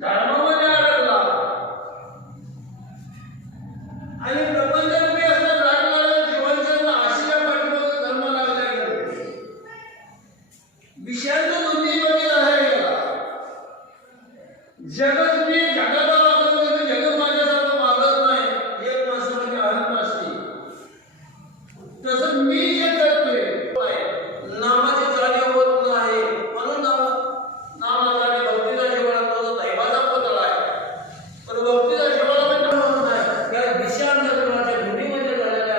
धर्मामध्ये अडकला आणि प्रपंचरूपी असं लागणारं जीवनचंद्र आशिया पाठीमागे धर्म लागला गेला. विषयांच्या नोंदीमध्ये राहायला गेला. जगत मी जगाला लागलो की जग माझ्यासारखं मागत नाही, एक माणसामध्ये अहंता असते. तसं मी जे करतोय नामाची जाणीव होत नाही म्हणून नामाचा आणि भक्तीचा जीवनात दैवाचा पुतळा आहे. पण भक्तीचा जीवनाला पण होत नाही. या विषयांच्या जीवनाच्या भूमीमध्ये झालेल्या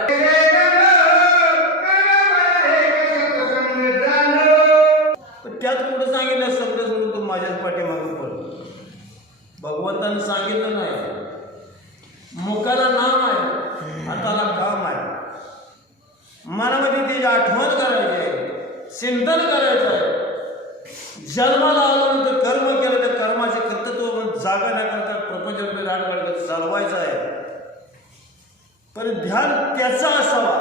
त्यात कुठं सांगितलं शब्द सोडून तू माझ्याच पाठीमागे पड. भगवंतानं सांगितलं नाही. मुखाला नाम आहे, हाताला काम आहे. मनामध्ये त्याची आठवण करायची आहे, चिंतन करायचं आहे. जन्माला आल्यानंतर कर्म केलं तर कर्माचे कर्तृत्व जागा न करता प्रपंच राट चालवायचं आहे. पण ध्यान त्याचा असावा,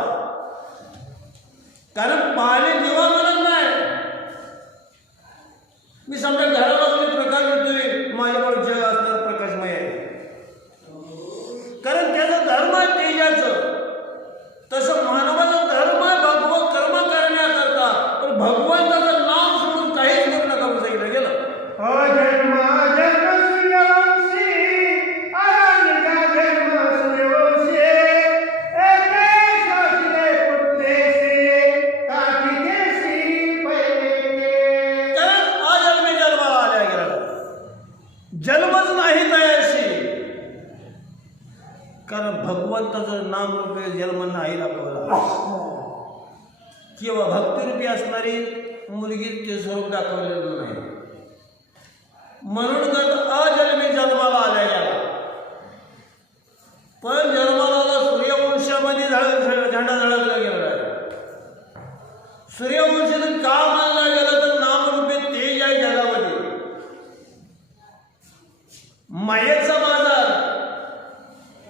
कारण पाणी दिवा म्हणत नाही. मी समजा घराला प्रकाश देतोय, माझ्याकडे जग असणार प्रकाशमय आहे, कारण त्याचा धर्म आहे तेजाचं. तसं मानवाचा धर्म आहे भगवत कर्म करण्याकरता. पण भगवंताचं नाम सोडून काहीच करू नका म्हणून सांगितलं गेलं. जन्मच नाही तयारशी, कारण भगवंताचं नाम रूपे जन्म नाही दाखवला. किंवा भक्तिरूपी असणारी मुलगी ते स्वरूप दाखवलेलं नाही. म्हणून तर अजन्मी जन्माला आल्या गेला. पण जन्माला सूर्यवंशामध्ये झेंडा झळकला गेला आहे. सूर्यवंशातून का मानला गेला तर नामरूपे तेज आहे जगामध्ये. मायेचा बाजार,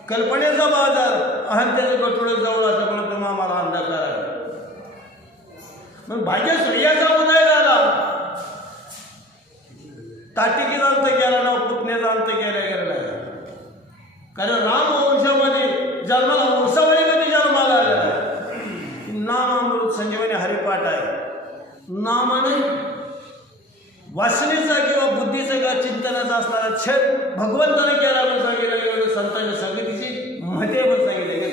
कल्पनेचा बाजार, अहंतेचं गटोळ जवळ असल्यामुळे तुम्हा आम्हाला अंधकार आहे. मग भाग्य स्त्रियाचा उदय झाला. ताटिकीचा अंत केला ना, पुतण्याचा अंत केला गेला. कारण रामवंशामध्ये जन्माला वंशावळी कधी जन्माला आलेला आहे. नामामृत संजीवनी हरिपाठ आहे. नामाने वासनेचा किंवा बुद्धीचा किंवा चिंतनाचा असणारा छेद भगवंताने केला म्हणून सांगितलं गेलं. संतांच्या संगतीची महत्त्व म्हणून सांगितलं गेलं.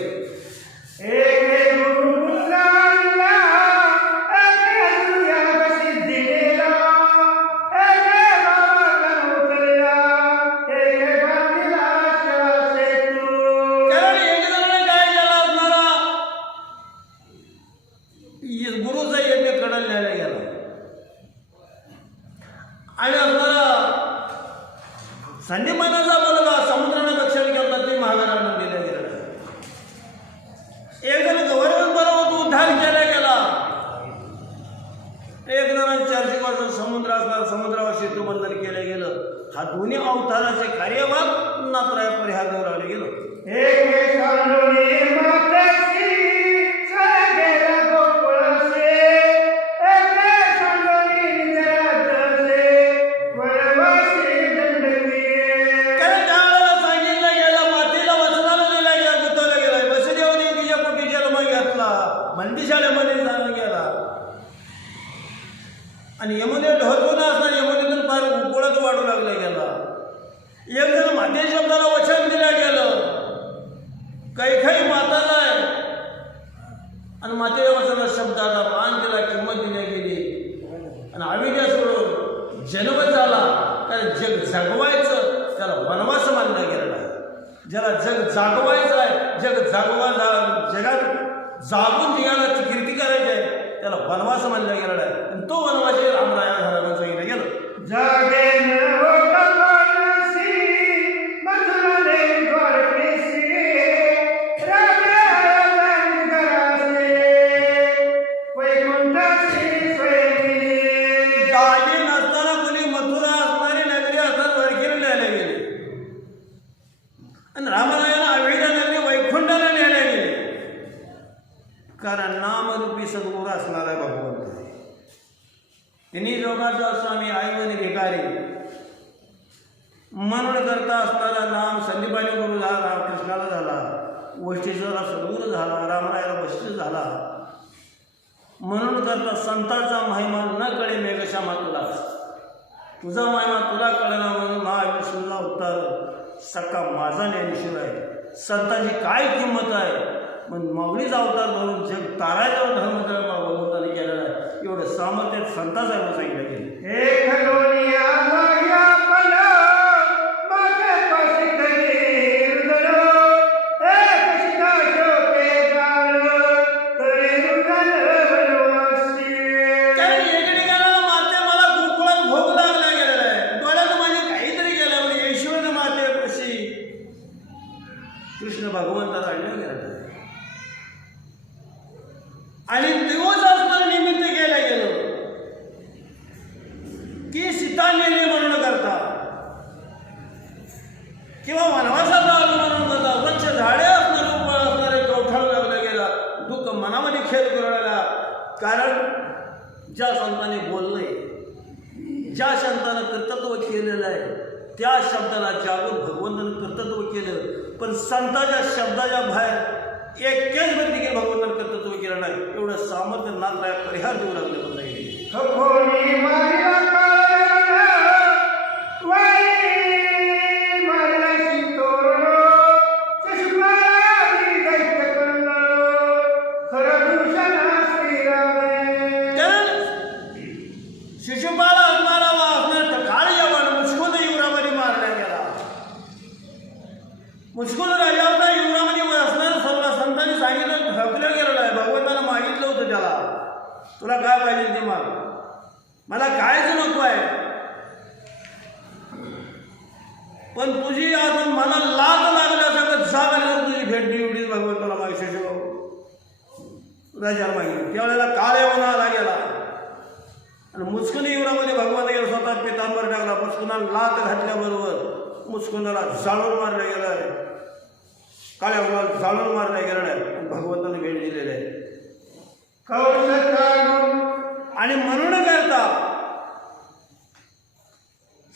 गुरुचा यज्ञ कडल न्यायला गेला आणि असणारा संदीपानाचा मुलगा समुद्रानं रक्षण केला, ते महाराजांना दिला गेला. एक जण गव्हर्नमेंट बरोबर उद्धार केला गेला. एक जण 400 वर्ष समुद्र असणार, समुद्रावर सेतुबंधन केलं गेलं. हा दोन्ही अवताराचे कार्यभाग नात्राया परिहार लावले गेलो. मंदिशाळेमध्ये जाणं गेला आणि यमुने ढोलवून असणार, यमुनेतून फार उकोळत वाढू लागला गेला. एक जण माते शब्दाला वचन दिलं गेलं, काही माताला आहे आणि माते वचना शब्दाला मान दिला, किंमत दिली गेली आणि अविद्या सोडून जन्म झाला. कारण जग जगवायचं त्याला वनवास मानला गेलेला आहे. ज्याला जग जागवायचं आहे, जगात जागून जगाला कीर्ती करायची आहे, त्याला वनवास मानला गेलेला आहे. आणि तो वनवास रामराया घराला सांगितलं गेलं. जागे नसताना कोणी मथुरा असणारी नगरी असतात वरखेरी न्यायला गेले आणि रामरायाला अवेदा नगरी वैकुंठाला न्यायला गेले. कारण नामरूपी सद्गुरू असणारा भगवंत. तिन्ही लोकांचा स्वामी आई आणि भिकारी निघाली. म्हणून करता असणारा नाम संदीपाने गुरु झाला, कृष्णाला झाला, वैष्णेश्वराला सद्गुरू झाला, रामरायाला वशिष्ठ झाला. म्हणून करता संतांचा महिमा न कळे मेघश्यामा तुला, तुझा महिमा तुला कळला म्हणून महाविष्णूला अवतार सका माझा ज्ञानेश्वर आहे. संतांची काय किंमत आहे, मग माऊलीचा अवतार धरून जग तारायचा धर्मधर्म भगवंताने केलेला आहे. एवढं सामर्थ्य संतांचा सांगितलं गेलं. कृष्ण भगवंताला आणलं गेलं आणि दिवस असताना निमित्त गेला गेलो की सीता नेली म्हणून करता किंवा वनवासाचा आलो म्हणून करता वृक्ष झाडे असणारे कवठाळ लागला गेला, दुःख मनामध्ये खेळ करायला. कारण ज्या संतांनी बोललंय, ज्या संतानं कर्तृत्व केलेलं आहे त्या शब्दाला जागून भगवंतानं कर्तृत्व केलं. पण संतांच्या शब्दाच्या बाहेर एकेच व्यक्ती देखील भगवंतानं कर्तृत्व केलं नाही. एवढं सामर्थ्य नाथराया परिहार देऊ लागले. शिशुपाल असणारा असणार काळ यावं मुस्कुल युवरामध्ये मारला गेला. मुस्कुल राजा होता, युवरामध्ये असणारा सर्व संतांनी सांगितलं ठपलं गेलेलं आहे. भगवंतानं मागितलं होतं त्याला, तुला काय पाहिजे ते माग, मला कायच नको आहे. पण तुझी आज मला लाज लागल्यासारखं जाग तुझी भेट एवढीच भगवंताला मागे शिशुभाऊ राजाला मागितलं. त्यावेळेला काळ येऊन गेला आणि मुस्कुनी युवरामध्ये भगवान गेला, स्वतः पितांबर टाकला. मुस्कुनाला लात घातल्याबरोबर मुस्कुनाला जाळून मारलं गेलं आहे, काळ्या मुलाला जाळून मारलं गेलं आहे. भगवंताने भेट दिलेली आहे. आणि म्हणून करता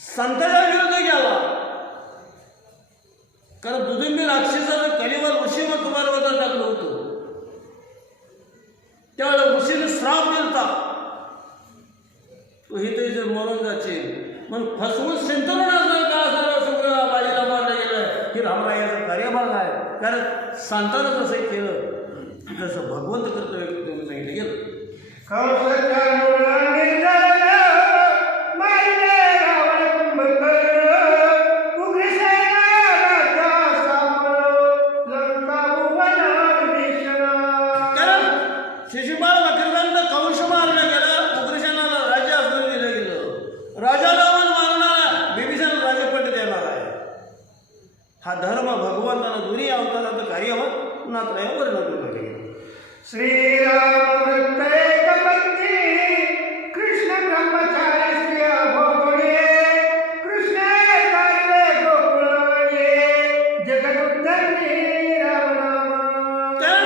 संतांच्या विरुद्ध गेला. कारण दुदुंबी राक्षसाचं कलीवर ऋषीवर तुम्हाला टाकलं होतं. त्यावेळेला ऋषीने श्राप दिलता, तो हिथे मरून जायचे म्हणून फसवून सिंतरून का सगळं बाजीला मारलं गेलं की रामरायाचा कार्यभाग आहे. कारण संतानं जसं केलं तसं भगवंत कर्तव्य तुम्ही सांगितलं गेलं. कारण शिशुपाल वक्रदांत कंश मारला गेला, उग्रसेनाला राज्य असं दिलं गेलं. राजाला पण मारणारा बिभीषण राजपट देणार आहे. हा धर्म भगवंतानं दुरी अवताराचं कार्य होत नाथराया वर्णन केलं. श्रीराम वृत्ते कृष्ण ब्रह्मचारी भोगोळे कृष्ण कार्य गोकुळे जगदुद्धरणी राम. तर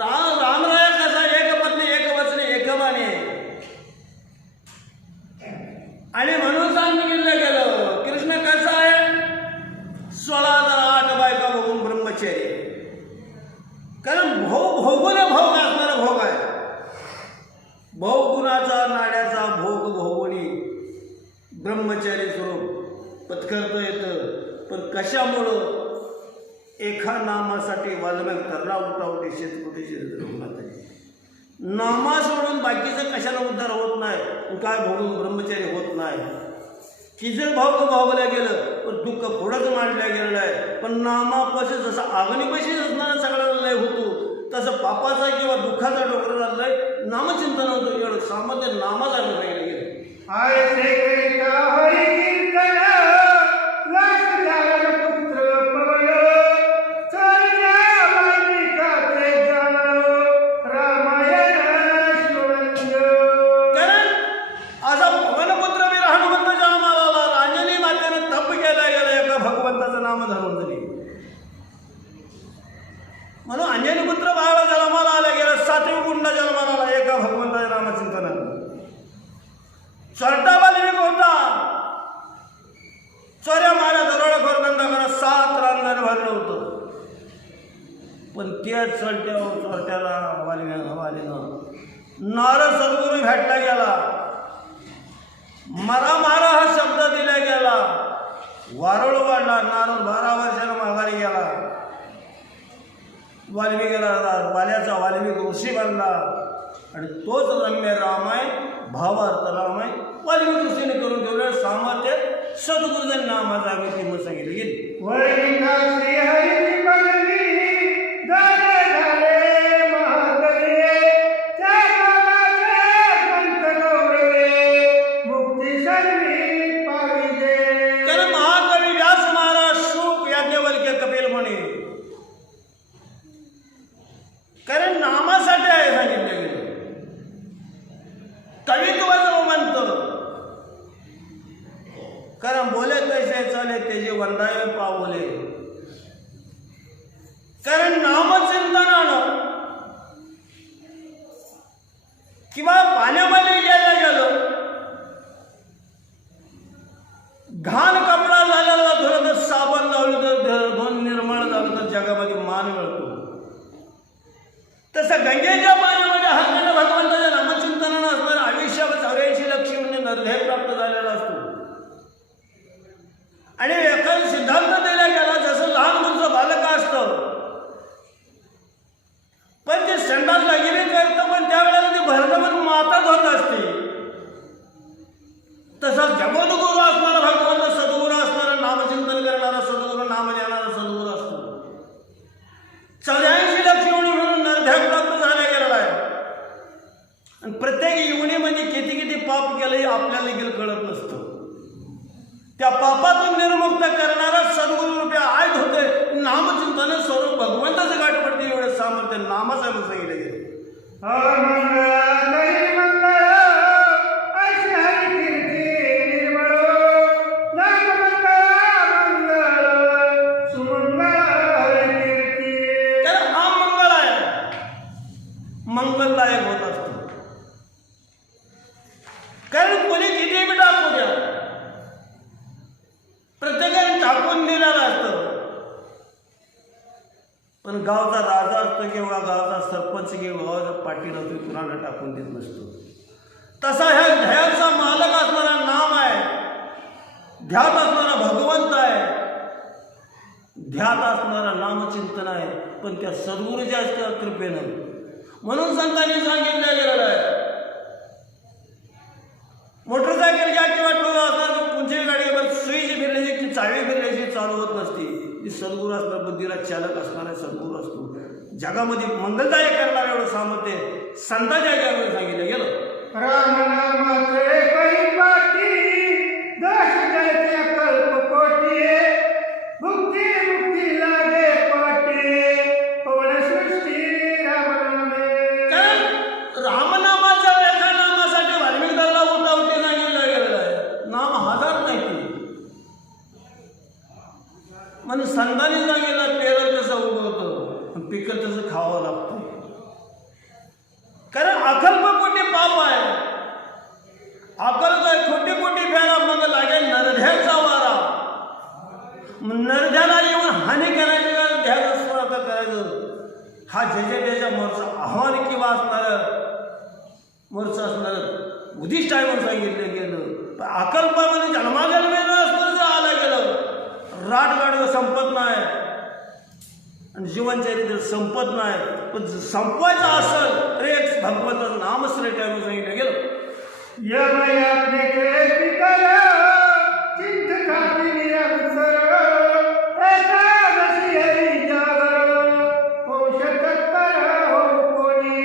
रामराया कसा एक पत्नी एक वचने एक बाणी आणि म्हणून सांगितलं गेलं कृष्ण कसा आहे 16,008 बायका बघून ब्रह्मचारी. कारण भोगून भोग असणारा भोग आहे. भोगुणाचा नाड्याचा भोग भोगुणी ब्रह्मचारी स्वरूप पत्करता येतं. पण कशामुळं एका नामासाठी वाल्मिक कर्णा उठावते शेतकुटीची नामा सोडून बाकीचं कशाला उद्धार होत नाही, काय भोगून ब्रह्मचारी होत नाही. की जर भोग भोगल्या गेलं पण दुःख पुढंच मांडल्या गेलेलं आहे. पण नामापाशी जसं अग्निपाशी असणारा सगळा लय होतो तसं पापाचा किंवा दुःखाचा डोकराला लय नामचिंतन होतं. एवढं सामर्थ्य नामाचा सांगितलं गेलं. भगवंताचं नाम धरून तरी म्हणून अंजनीपुत्र बाळा जन्माला आला गेला, 7वी गुंडा जन्माला आला एका भगवंताच्या नामचिंतनात. छोटा बालविक होता पण त्या चोरट्याला वालीनं नारद सद्गुरू भेटला गेला, मारा मारा हा शब्द दिला गेला, वारुळ वाढला, नारद 12 वर्षानं माघारी गेला, वाल्मिक ऋषी बनला आणि तोच रम्य राम आहे, भावार्थ राम आहे. वाल्मिक ऋषीने करून ठेवलं सामर्थ्य सद्गुरुजन नामाचा आम्ही किंमत सांगितली गेली. वैदिका श्रीहरी पदवी झाले झाले महाकवी, त्या नामाचे संत गौरवे, मुक्ती सर्वी पाविजे. कारण महाकवी व्यास महाराज, शुक, याज्ञवल्क्य, कपिल मुनी, कारण नामासाठी आहे सांगितले गेले. कवित्वाचं म्हणतं, कारण बोले कैसे चाले त्याचे वंदावे पावले. कारण नामचिंतनानं किंवा पाण्यामध्ये गेलं गेलं, घाण कपडा झालेला धुलं तर साबण लावलं तर धुवून निर्मळ झालं तर जगामध्ये मान मिळतो. तसं गंगेच्या पाण्यामध्ये हरकंड भगवंताच्या नामचिंतनानं असणारं आयुष्य 84 लक्ष नरधेय प्राप्त झालेला असतो. आणि एखादा सिद्धांत दिला गेला, जसं लहान मुलचं बालक असतं पण ते संडासला गिरी करतं, पण त्यावेळेला ती भरणं माताच होत असते. तसंच जगद्गुरू असणारा भगवंत, सद्गुरू असणारा, नामचिंतन करणारा सद्गुरू, नाम देणारा सद्गुरू असतो. 84 लक्ष योनी म्हणून नरध्याग प्राप्त झाला गेलेला आहे. आणि प्रत्येक योनीमध्ये किती किती पाप केलं हे आपल्याला देखील कळत नसतं. त्या पापातून निर्मुक्त करणारा सद्गुरू रुपये आयत होते. नामचिंतन स्वरूप भगवंताचं गाठ पडते, एवढं सामर्थ्य नामाचं सांगितलं गेलं. मंगलदायक होत असतो. कारण कोणी किती बी टाकू द्या, प्रत्येकाने टाकून दिलेलं असतं. पण गावचा राजा असतो किंवा गावचा सरपंच किंवा गावाचा पाटील असतो, कुणाला टाकून देत नसतो. तसा ह्या ध्येयाचा मालक असणारा नाम आहे, ध्यात असणारा भगवंत आहे, ध्यात असणारा नामचिंतन आहे, पण त्या सद्गुरूच्या कृपेनं. म्हणून संतांनी सांगितलं गेलेलं आहे, मोटरसायकल घ्या किंवा टोला असणार पुंची गाडीवर सुईची फिरल्याची की चावी फिरल्याची चालू होत नसते. ती सद्गुरू असणार, बुद्धीला चालक असणारा सद्गुरू असतो. जगामध्ये मंगलदायक करणारा एवढं सामर्थ्य संतांच्या ज्यावेळी सांगितलं गेलं. राम नामाचे परिपाटी दश जयते कल्पकोटी, भुक्ती मुक्ती लागे पाटी, पवन सृष्टी रामनामे. कारण रामनामाच्या एका नामासाठी वाल्मिक दरला उठावटी सांगितलं गेलेलं आहे. नाम हजार नाही म्हणून संतांनी सांगितलं, पेरल तसं उगवतं, पिकल तसं खावं लागतं. कारण अकल्पकोटी पाप आहे, अकल्प खोटी कोटी फेरा, मग लागेल नरध्याचा वारा. नरध्याला येऊन हानी करायची का ध्यान स्वार्थ करायचं, हा त्याच्या मोर्चा आव्हान किंवा असणारं मोर्चा असणारं उद्दिष्ट आहे म्हणून सांगितलं गेलं. पण अकल्पामध्ये जन्माजन्मेनं असणारं जर आलं गेलं, राटगाड संपत नाही आणि जीवनचरित्र संपत नाही. पण संपवायचं असेल तर एक भगवंताचं नामश्रेष्ठ आहे म्हणून सांगितलं गेलं. यमयाज्ञे कृती कर, चिंतकाती निरंतर, एकादशी हरी जागर, होश तत्पर हो कोणी.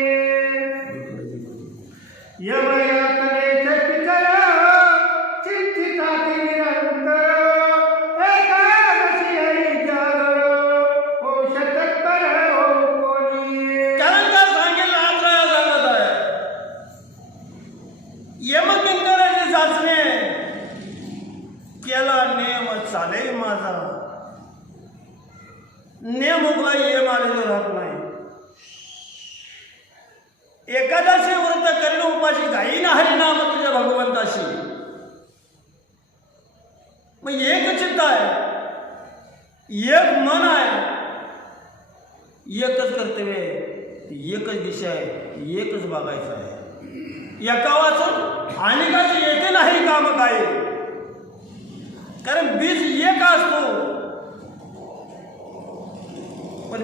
यमयाज्ञे कृती कर, चिंतकाती निरंतर, एकादशी हरी जागर, होश तत्पर हो कोणी. कारण का सांगेल आग्रह सांगत आहे, यमकिंकराची चाचणी केला, नेम चालेल माझा, नेम उगला ये माझ्यावर राहत नाही. एकादशी व्रत करीन उपाशी, गायीन हरिनाम तुझ्या भगवंताशी. मग एक चित्त आहे, एक मन आहे, एकच कर्तव्य आहे, एकच दिशा आहे, एकच बघायचं आहे. एका वाचून अनेकाच येते नाही काम काय, कारण बीज एक असतो, पण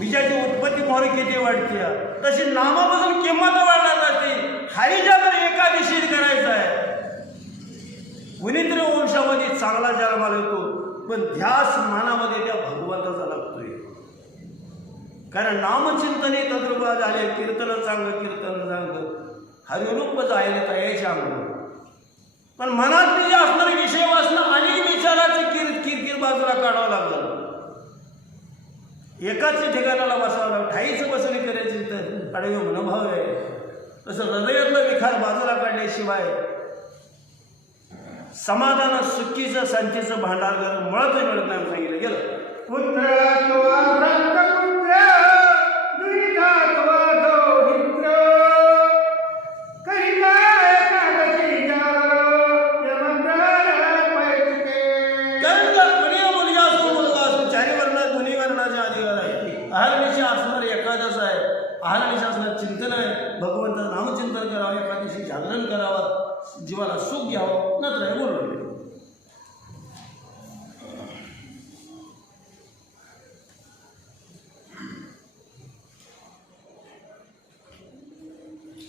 बीजाची उत्पत्ती मोहर किती वाढते, तशी नामापासून किंमत वाढणार असते. हरीच्या तर एका दिशेत करायचं आहे. कुणीतरी वंशामध्ये चांगला जन्माला येतो, पण ध्यास मनामध्ये त्या भगवंताचा लागतोय. कारण नामचिंतने तद्रुपा झाले, कीर्तन चांगलं कीर्तन चांगलं, हरिरूप जायला तयाच्या अंग. पण मनात जे असणारे विषय वाचणं अनेक विचाराचे किरकिर बाजूला काढावं लागलं. एकाच ठिकाणाला बसावं लागलं. ठाईच बसली करायची तर अडवे मनोभाव आहे. तसं हृदयातलं विखार बाजूला काढल्याशिवाय समाधान सुखीचं शांतीचं भांडार मुळात मिळत नाही सांगितलं गेलं. पुत्र किंवा भ्रातपुत्र, दुरिता किंवा दौहित्र, करिता एकादशी जागरण, यमप्राण पैचके. कारण जर कोणी मुलगा असो मुलगा असो, चारी वर्णात दोन्ही वर्णाचे अधिकार आहे. अहर्निशी असणार एकादश आहे, अहर्निशी असणार चिंतन आहे. भगवंताचं नामचिंतन करावं, एकादशी जागरण करावं, जीवाला सुख घ्यावं, नत्र आहे बोलवले.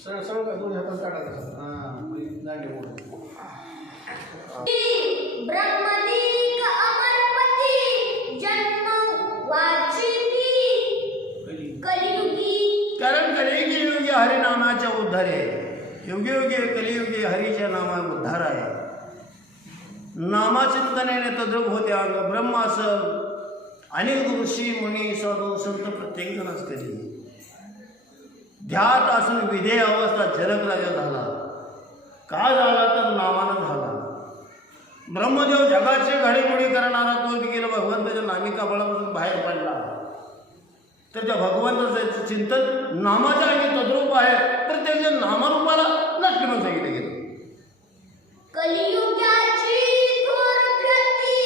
सरळ का दोन हातात काढायचं. दांडे मोड. ब्रह्मदीक अमरपती जन्म वाचिती कलियुगी. कारण कलियुगी योगी हरिनामाच्या उद्धार आहे. योगी योगी कलियुगी हरीच्या नामात उद्धार आहे. नामाचिंतनेने तद्रुप होते अंग. ब्रह्म असं अनेक ऋषी मुनी साधू संत प्रत्येक जण असते. ध्यात असून विधेय अवस्था जनक राजा झाला. का झाला तर नामानं झाला. ब्रह्मदेव जगाचे घडीमोडी करणारा तो गेला भगवंताच्या नामी कपाळापासून बाहेर पडला. तर त्या भगवंताचं चिंतन नामाच्या आणि तद्रूप आहे. तर त्याच्या नामरूपाला नक्की म्हणून सांगितलं गेलं. कलियुगाची थोर व्यक्ती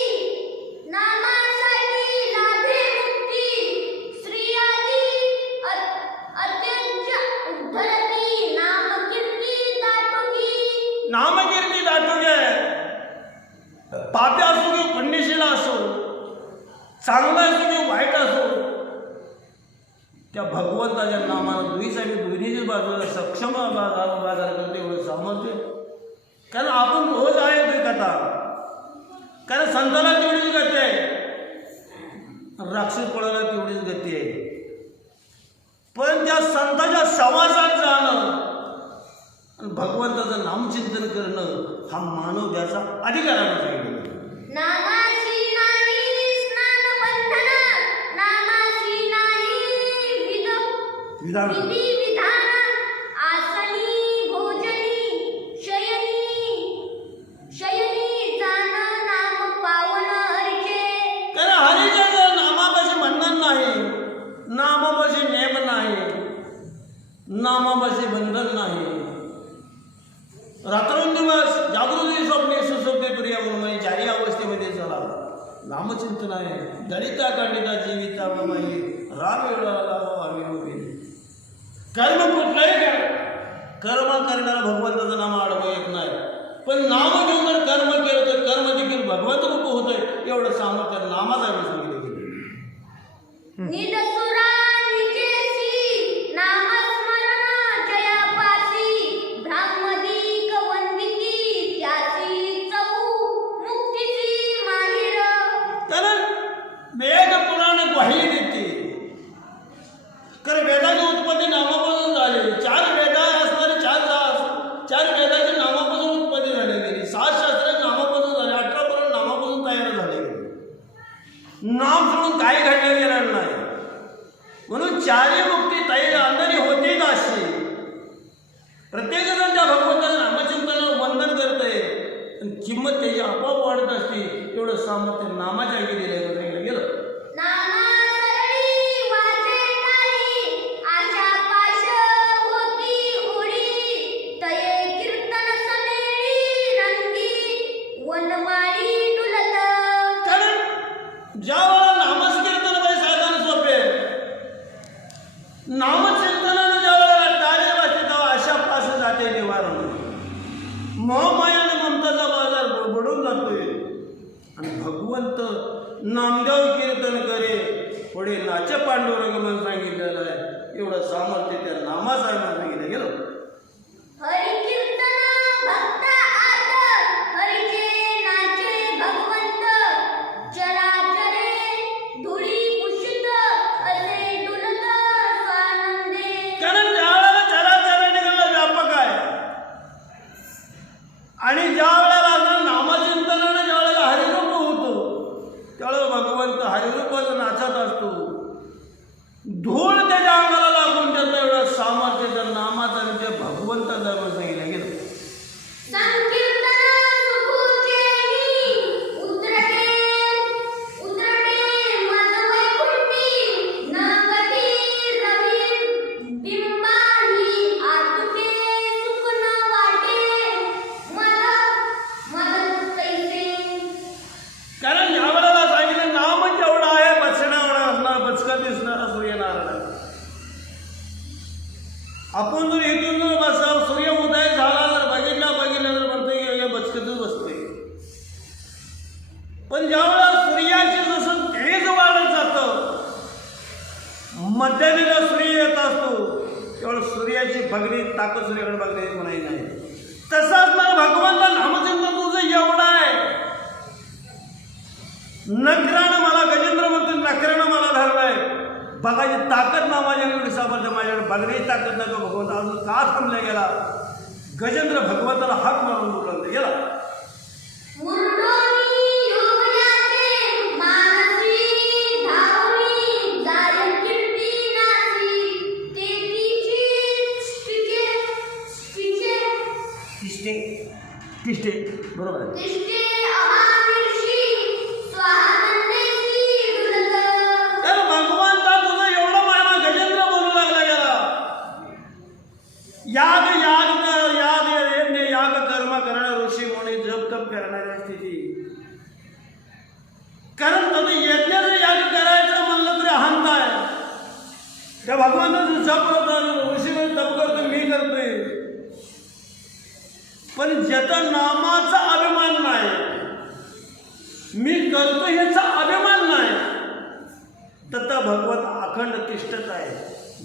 नामासाठी लाभे मुक्ती. स्त्रियादी अत्यंत उद्धरती नामकीर्ती दाटुकी. नामकीर्ती दाटुके. पापी असो किंवा पुण्यशील असो, चांगला असो किंवा वाईट असो, त्या भगवंताच्या नामाला दुहीची बाजूला सक्षम बाजार करते एवढं सामर्थ्य. कारण आपण रोज आहे कथा. कारण संताला तेवढीच गती आहे, राक्षस पळायला तेवढीच गती आहे. पण त्या संताच्या सहवासात जाणं आणि भगवंताचं नामचिंतन करणं हा मानव त्याचा अधिकारानं सांगितलं. नामासी नाही स्नान बंधन, नामासी नाही विधान विधी विधान. आसनी भोजनी शयनी जाण नाम पावन हरिचे. कारण हरीच्या नामापाशी बंधन नाही, नामापाशी नेम नाही, नामापाशी बंधन नाही. रात्रंदिवस जागृती स्वप्ने सुस्वप्ने तुर्या गुरुमाई चारी अवस्थेमध्ये चला. नामचिंतन आहे. दलिता खंडिता जीविता बाबाई राम एवढा कर्म कुठलंही कर्म करणारा भगवंताचं नाम आडवं येत नाही. पण नाम घेऊन जर कर्म केलं तर कर्म देखील भगवंत रूप होतंय. एवढं सामर्थ्य नामाचा सांगितलं गेलं. निदसुरा निजेसी नामस्मरण जयापासी. ब्राह्मदीक वंदिती त्यासी चौ मुक्तीची माहिर. कारण वेद पुराण ग्वाही देते. कारण वेदाची उत्पत्ती नामापासून झाली. चार वेद असणारे चार वेदाची नामापासून उत्पत्ती झाली गेली. 7 शास्त्र नामापासून झाले. 18 पुराण नामापासून तयार झाले. नाम सोडून काही घडलं गेलं नाही. म्हणून चारी मुक्ती तयार अंधारी होती अशी. प्रत्येक जण त्या भगवंताच्या नामचिंतनाला वंदन करतंय. किंमत त्याची आपोआप वाढत असते. एवढं सामर्थ्य नामाच्या गेलं गेलं. नामासरणी वाचे काही आशा पाश होती उडी. तये कीर्तन समेळी रंगी वनमाळी डुलत. कारण ज्या वेळेला नामस्कीर्तन साधन सोपे आणि भगवंत नामदेव कीर्तन करे पुढे नाच पांडुरंग म्हणून सांगितलेलं आहे. एवढं सामर्थ्य त्या नामाचं आहे म्हणून सांगितलं गेलं. हरी कीर्तन भक्त आत हरीचे नाचे भगवंत चराचरे धुळी पुष्ट असे डुलत स्वानंदे. कारण ज्यावेळेला चराचर निघाला व्यापक आहे आणि ज्या वेळेला नामचिंतनानं ज्या वेळेला हरिरूप होतो त्यावेळेला भगवंत हरिरूपाचं नाचत असतो. धूळ त्याच्या अंगाला लागून त्याचं एवढं सामर्थ्य त्या नामाचं आणि त्या भगवंताचं म्हणून सांगितलं गेलं. संकीर्तन सुखुचेनी उतरटे मज वैकुंठी नकटी रवी बिंबाही आतुके सुख न वाटे मद तैसे. कारण ज्या वेळेला सांगितलं नाम जेवढं आहे बचण्यावर असणार बचका दिसणारा सूर्यनारायण. आपण जर इथून जर बसाव सूर्य उदय झाला जर बघितलं तर म्हणतोय बचकतच बसतोय. पण ज्यावेळेला सूर्याचे जसं तेज वाढत जातं मध्यानेला सूर्य येत असतो त्यावेळेला सूर्याची बघणी ताकद सूर्याकडे बघण्याची म्हणायची नाही. तसाच ना भगवंता नामचिंतन तुझं एवढं आहे. नकरानं मला गजेंद्र म्हणतो नकरानं मला धरलाय. बघायची ताकद ना माझ्याकडे सामर्थ्य माझ्याकडे बघण्याची ताकद नाही. तो भगवंत अजून का थांबला गेला. गजेंद्र भगवंताला हाक मारून बोलला गेला. मुरडोनी योगयाचे मानसी धावणी जाय कीर्ती नासी तेतीची तिष्ठे बरोबर आहे. तिष्ठे अहानिर्षी स्वानंदेसी डुलत. तर भगवंता तुझं एवढं महिमा गजेंद्र बोलू लागला गेला. याग कर्म करणारे ऋषी मुनी जप तप करणाऱ्या स्थिती. कारण तुझं यज्ञाचं याग करायचं म्हणलं तरी अहंता आहे. त्या भगवंताचं जप करतो ऋषी तप करतो मी करतोय. पण ज्याचा नामाचा अभिमान नाही मी करतो ह्याचा अभिमान नाही तर भगवंत अखंड तिष्ठत आहे.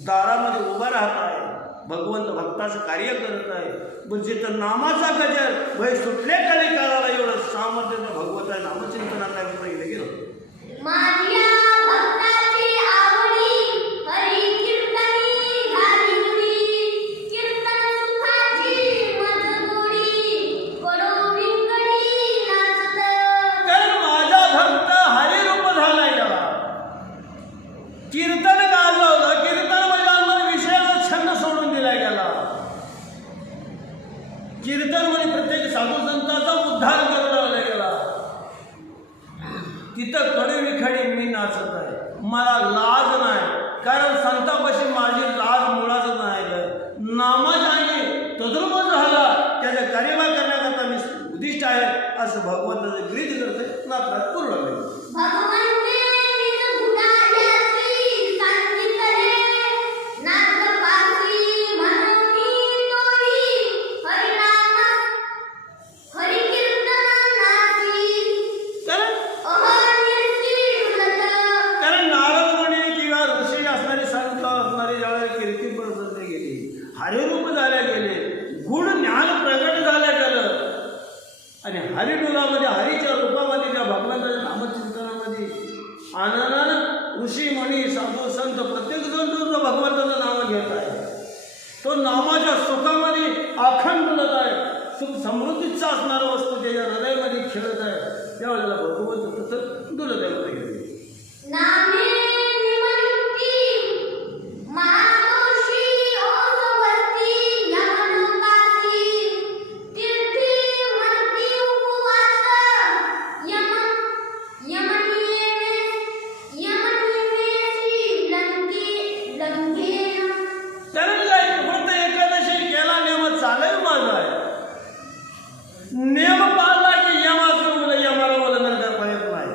दारामध्ये उभा राहत आहे. भगवंत भक्ताचं कार्य करत आहे. पण जिथं नामाचा गजर भय सुटले काळी काळाला एवढं सामर्थ्य भगवंता नामचिंतनाला सांगितलं गेलं. माझ्या भक्ताची आवडी हरी कीर्तनी घाली गुडी कीर्तन सुखाची मज गोडी कडो विंगडी नाचत. कारण माझा भक्त हरिरूप झाला गेला. कीर्तन गाजवलं. कीर्तन म्हणजे विषयाचा छंद सोडून दिला गेला. कीर्तन म्हणजे प्रत्येक साधू संतांचा उद्धार करवला गेला. तिथं कडे विखडी मी नाचत आहे. मला लाज नाही. कारण संतापाशी माझी लाज मुळाच नाही. नामाजाने तद्रुप झाला त्याचा कार्यवाह करण्याकरता मी उद्दिष्ट आहे असं भगवंताचं गृहीत करते नात्रात पूर्ण होईल. भगवंते निज गुणाद्यासी सांगितले नाथ पासी म्हणूनी तोही हरिनाम हरी कीर्तन नासी कारण अहनिर्षी डुलत. कारण नारद मुनी किंवा ऋषी असणारे संत असणारे ज्यावेळेला कीर्ती प्रसन्न गेली हरिरूप झाल्या गेले गुण ज्ञान प्रगट झाल्या गेलं आणि हरिडुलामध्ये हरीच्या रूपामध्ये त्या भगवंताच्या नामचिंतनामध्ये आनंदानं ऋषी मुनी साधू संत प्रत्येक जण जो भगवंताचं नाव घेत आहे तो नामाच्या सुखामध्ये अखंड डुलत आहे. सुख समृद्धीचा असणारा वस्तू त्याच्या हृदयामध्ये खेळत आहे. त्यावेळेला भगवंत तसं डुलत आहे. नामे निमयुक्ती महादोषी ओसवस्ती यमलोकासी तीर्थी मर्ती उपवास यमनियमेसी लंघेन. त्यानं काय व्रत एकादशी केला नियम चालेल माझा आहे. नियम पाळला की यमाचं मुलं यमाला उल्लंघन करता येत नाही.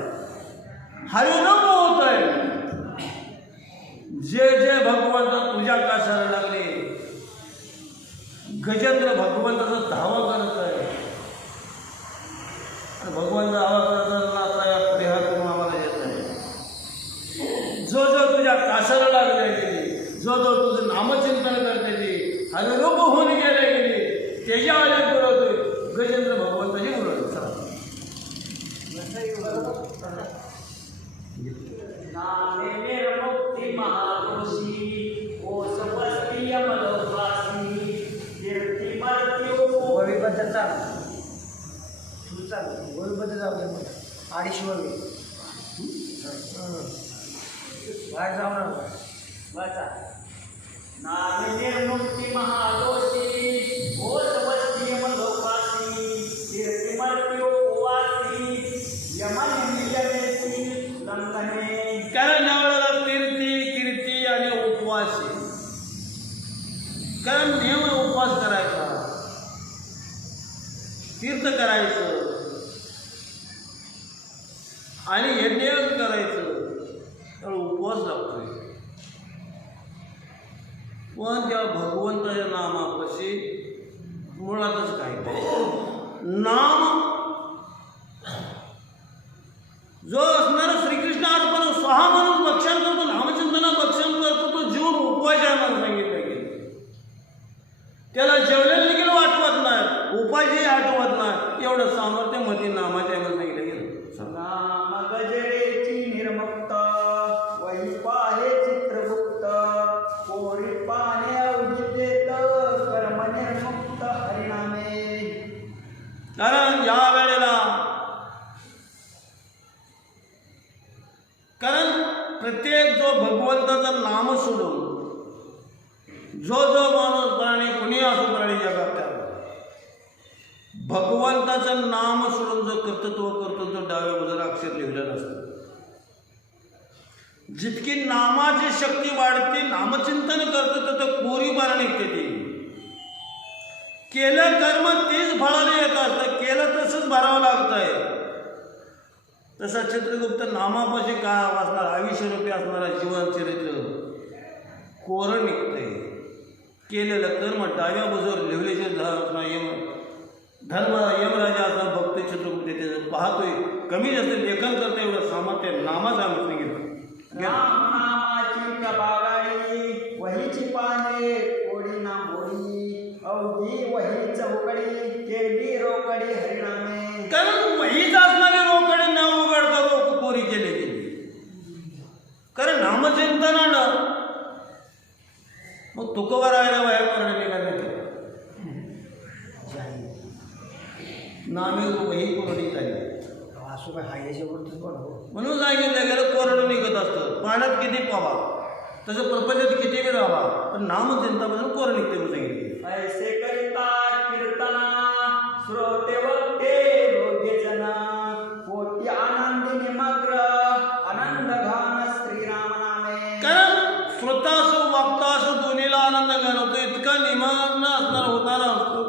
चालतं वरबद्दल जाऊ दे मला 250 वर बाहेर जाऊ ना वाचा नामे निर्मुक्ती महादोषी होत वस्ती मलोकासी कीर्ती मर्त्यो वासी यमन नियमेसी लंघने. कारण यावेळेला कीर्ती आणि उपवास आहे. कारण नियम उपवास करायचा, तीर्थ करायचं आणि यज्ञ करायचं, त्यामुळे उपवास लागतोय. पण त्या भगवंताच्या नामापाशी मुळातच काय नाम जो असणारा श्रीकृष्ण अर्पण स्वहा म्हणून भक्षण करतो, नामचिंतना भक्षण करतो, तो जीवन उपवास आहे म्हणून सांगितलं गेलं. त्याला जेवलेलं देखील आठवत नाही, उपायही आठवत नाही, एवढं सामर्थ्य मती नामाचे आहे म्हणून सांगितलं गेलं. नाम गजरेची निर्मुक्त वही पाहे चित्रगुप्त कोरी पाने अवजितेत कर्म निर्मुक्त हरिनामे. कारण या वेळेला प्रत्येक जो भगवंताचं नाम सोडून जो माणूस प्राणी कुणी असो प्राणी जगात भगवंताचं नाम सोडून जो कर्तृत्व करतो तो डाव्या बाजूला अक्षर लिहिलेलं असतं. जितकी नामाची शक्ती वाढते, नामचिंतन करतो तर कोरी बार निघते. ती केलं कर्म तेच फळाला येत असतं, केलं तसंच भरावं लागतंय. तसा चित्रगुप्त नामापाशी काय वाचणार 250 रुपये असणारा जीवन चरित्र कोरं निघतंय. केलेलं कर्म डाव्या बाजूवर लिहिलेचे धर्म यमराजा असणार भक्त चित्रगुप्त त्याचं पाहतोय, कमी जास्त लेखन करता एवढं सामर्थ्य नामाचं आम्ही सांगितलं. नामाची कबागाडी वहीची पाने कोडी ना मोडी अवघी वही चौकडी केली रोकडी हरिनामे. कारण वहीच असणारे रोकडे न उघडता रोक कोरी केले गेली. कारण नामचिंतनानं मग तुकोबारायला वया करणे निघाले नामे वही कोरडी झाली. असं काय हा याच्यावरतीच पण हो म्हणून सांगितलं गेलं कोरडं निघत असतं. पाण्यात किती पावा तसं प्रपंचात किती वेळ राहावा, पण नामचिंतापासून कोरं निघते म्हणून सांगितले. ऐसे करिता कीर्तना श्रोते वक्ते दोघे जन पोती आनंदी निमग्र आनंद घान श्रीराम नामे. कारण श्रोता असो वक्ता असो दोन्हीला आनंद घालवतो. इतका निमग्न असणार होताना असतो